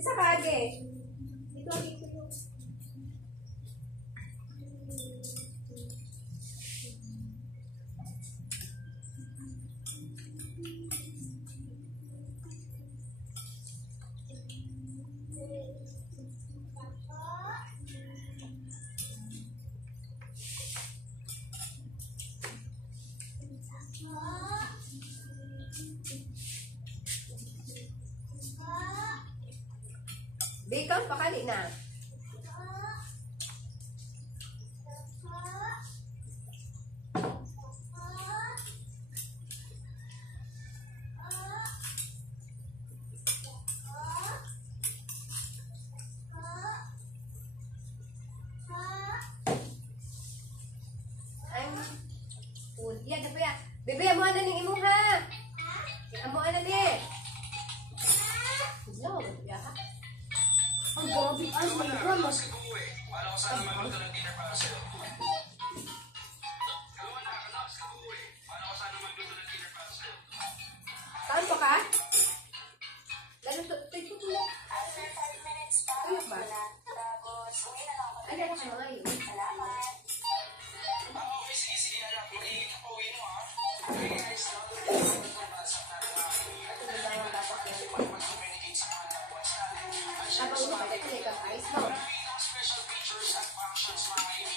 Isa ka, Age. Ito, Age. Bacon, pakali na. Yan, dapat yan. Bebe, amuan na ning imo ha. Amuan na ni. No, ya. Ang grabe, ay, my God. Saan pa ka? Lalo to, ito mo. Tuyok ba? Ay, lalo ka mga yun.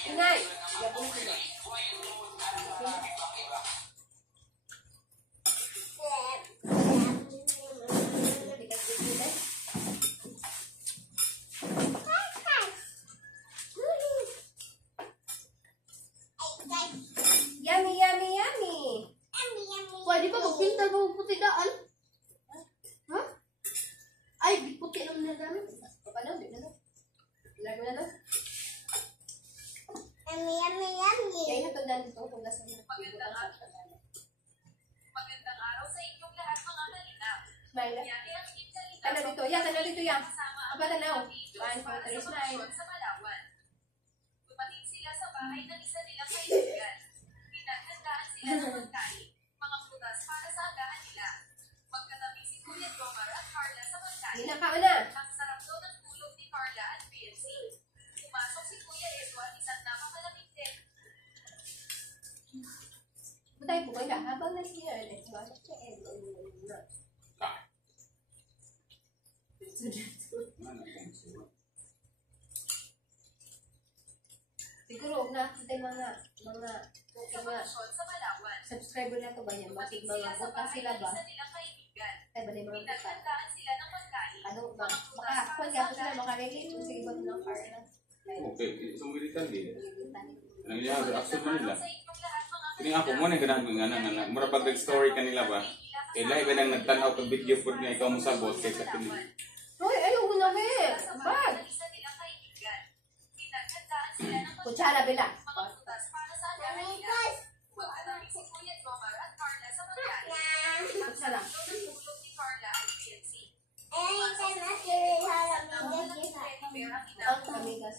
Inay, gabong sila. Yummy, yummy, yummy. Pwede ba magpinta mo puti daan? Ha? Ay, puti naman na daan. Paano? Di na lang. Laro na lang. Yummy. Kaya ito dyan ito. Kung nasa mga Magandang araw sa inyong lahat mga kalingap. smile. Ano dito? Yan, ano dito yan? Aba na now. 1, 4, 3, smile. Sa Palawan. Dumating sila sa bahay ng isa nilang kaibigan. Pinaghandaan sila ng pagkain, mga prutas para sa agahan nila. Magkatabi si Kuya Jomar at Carla sa pagkain. Hindi na ka na. Ang sarap daw ng tulog ni Carla at PNC. Pumasok si Kuya Edward, isang napakalamig din. Butay po kayo. Habang nasiya. Masok siya. Siguro, na kita mga Sa bakasyon sa Palawan. subscriber na to ba yan? Bakit Dumating sila mga sa buta bahay sila ng ba? isa nilang kaibigan. Ay, ba na yung mga buta? Pinaghandaan sila ng pagkain, Ano ba? mga prutas Baka, para kung sa sila agahan. makarelate kung sa ibang ng Carla. Okay, isang militan din. Ang iya, Magandang reaction man nila. araw sa inyong lahat mga Kini ako mo na ganang nga mura pag nag-story kanila ba? Eh lahi ba nang nagtanaw kag video pod nga ikaw mo sabot kay sa kini. Hoy, ayaw mo na eh. Bag. Kutsara bila. Mga prutas para sa agahan nila. Magkatabi si Kuya Jomar at Carla sa pagkain. Kutsara. Tulog ni Carla at PNC. Ang amigas.